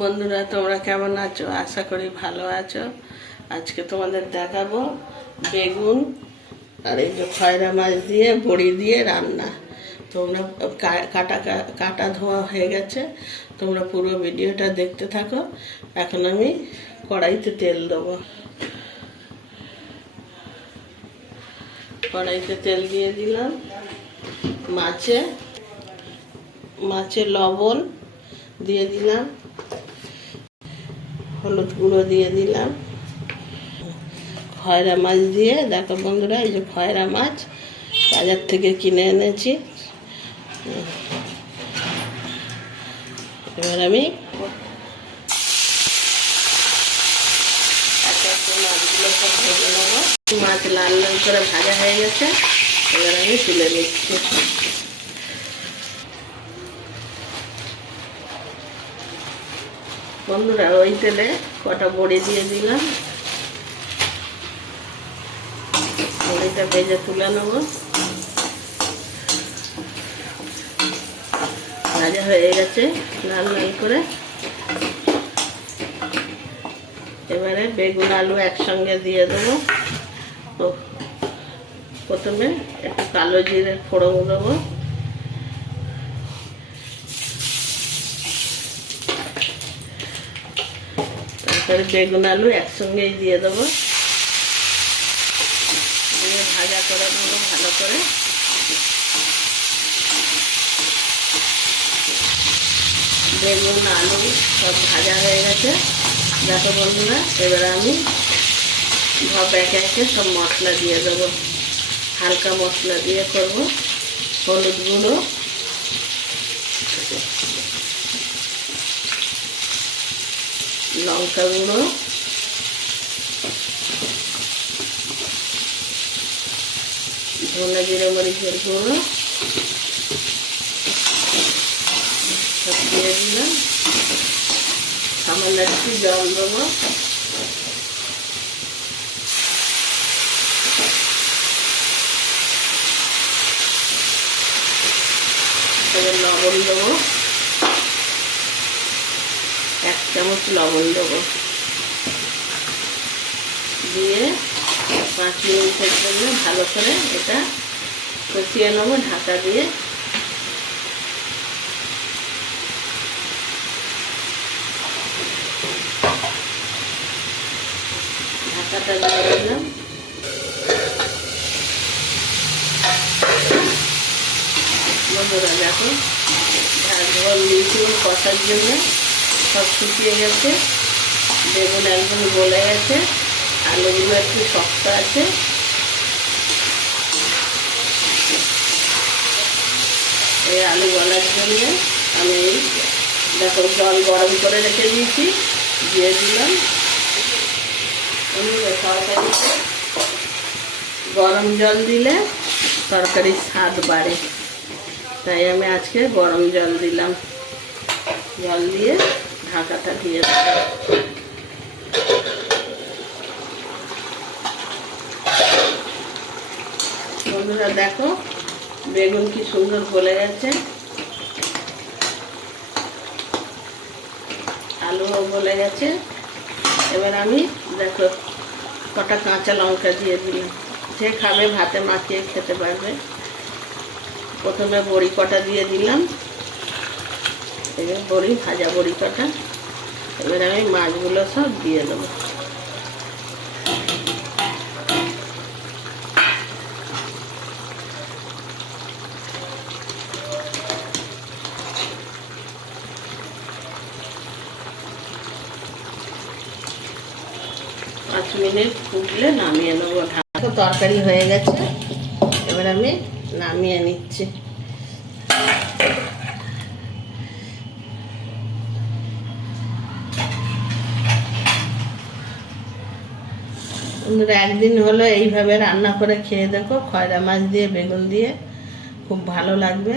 বন্ধুরা, তোমরা কেমন আছো? আশা করি ভালো আছো। আজকে তোমাদের দেখাবো বেগুন আর এই যে খয়রা মাছ দিয়ে, বড়ি দিয়ে রান্না। তোমরা কাটা কাটা ধোয়া হয়ে গেছে। তোমরা পুরো ভিডিওটা দেখতে থাকো। এখন আমি কড়াইতে তেল দেবো। কড়াইতে তেল দিয়ে দিলাম মাছে মাছে লবণ দিয়ে দিলাম। হলুদ গুঁড়ো দিয়ে দিলাম। খয়রা মাছ দিয়ে, দেখো বন্ধুরা, এই যে খয়রা মাছ বাজার থেকে কিনে এনেছি। এবার আমি মাছগুলো মাছ লাল লাল করে ভাজা হয়ে গেছে। এবার আমি তুলে নিচ্ছি। বন্ধুরা, ওই তেলে কটা বড়ি দিয়ে দিলাম। বড়িটা ভেজে তুলে নেব। ভাজা হয়ে গেছে, লাল লাল করে। এবারে বেগুন, আলু একসঙ্গে দিয়ে দেবো। প্রথমে একটু কালো জিরে ফোড়ন দেবো। তারপরে বেগুন আলু একসঙ্গেই দিয়ে দেবো। দিয়ে ভাজা করে নেব ভালো করে। বেগুন, আলু সব ভাজা হয়ে গেছে। দেখো বন্ধুরা, এবারে আমি সব একে একে সব মশলা দিয়ে দেবো। হালকা মশলা দিয়ে করব হলুদ গুঁড়ো। লঙ্কা গুঁড়ো। ধনে জিরে মরিচের গুঁড়ো। সব দিয়ে দিলাম। সামান্য একটু জল দেবো। লবণ দেবো। এক চামচ লবণ দেবো। দিয়ে পাঁচ মিনিটের জন্য ভালো করে এটা কষিয়ে নেব ঢাকা দিয়ে। ঢাকাটা দিয়ে বন্ধুরা দেখো ঝাল দিয়েছিলাম কষার জন্য সব শুকিয়ে গেছে। বেগুন একদম গলে গেছে। আলুগুলো একটু শক্ত আছে। এই আলু গলার জন্য আমি দেখো জল গরম করে রেখে দিয়েছি, দিয়ে দিলাম। তরকারিতে গরম জল দিলে তরকারির স্বাদ বাড়ে। তাই আমি আজকে গরম জল দিলাম। জল দিয়ে দিয়ে বন্ধুরা দেখো, বেগুন কি সুন্দর গলে গেছে। আলুও গলে গেছে। এবার আমি দেখো, কটা কাঁচা লঙ্কা দিয়ে দিলাম। যে খাবে ভাতে মাখিয়ে খেতে পারবে। প্রথমে বড়ি কটা দিয়ে দিলাম। এবার বড়ি, ভাজা বড়ি কটা। এবার আমি মাছগুলো সব দিয়ে দেবো। পাঁচ মিনিট নামিয়ে নেব। তরকারি হয়ে গেছে। এবার আমি নামিয়ে নিচ্ছি। বন্ধুরা, একদিন হলো এইভাবে রান্না করে খেয়ে দেখো, খয়রা মাছ দিয়ে, বেগুন দিয়ে, খুব ভালো লাগবে।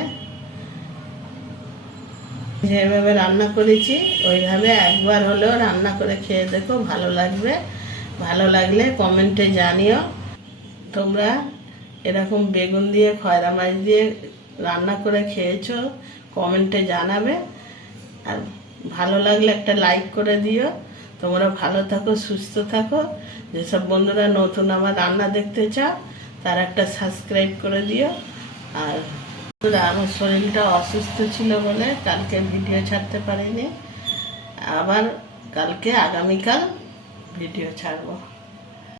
যেভাবে রান্না করেছি, ওইভাবে একবার হলেও রান্না করে খেয়ে দেখো, ভালো লাগবে। ভালো লাগলে কমেন্টে জানিও। তোমরা এরকম বেগুন দিয়ে, খয়রা মাছ দিয়ে রান্না করে খেয়েছো, কমেন্টে জানাবে। আর ভালো লাগলে একটা লাইক করে দিও। তোমরা ভালো থাকো, সুস্থ থাকো। যেসব বন্ধুরা নতুন আমার রান্না দেখতে চাও, তার একটা সাবস্ক্রাইব করে দিও। আর আমার শরীরটা অসুস্থ ছিল বলে কালকে ভিডিও ছাড়তে পারিনি। আবার কালকে আগামীকাল ভিডিও ছাড়বো।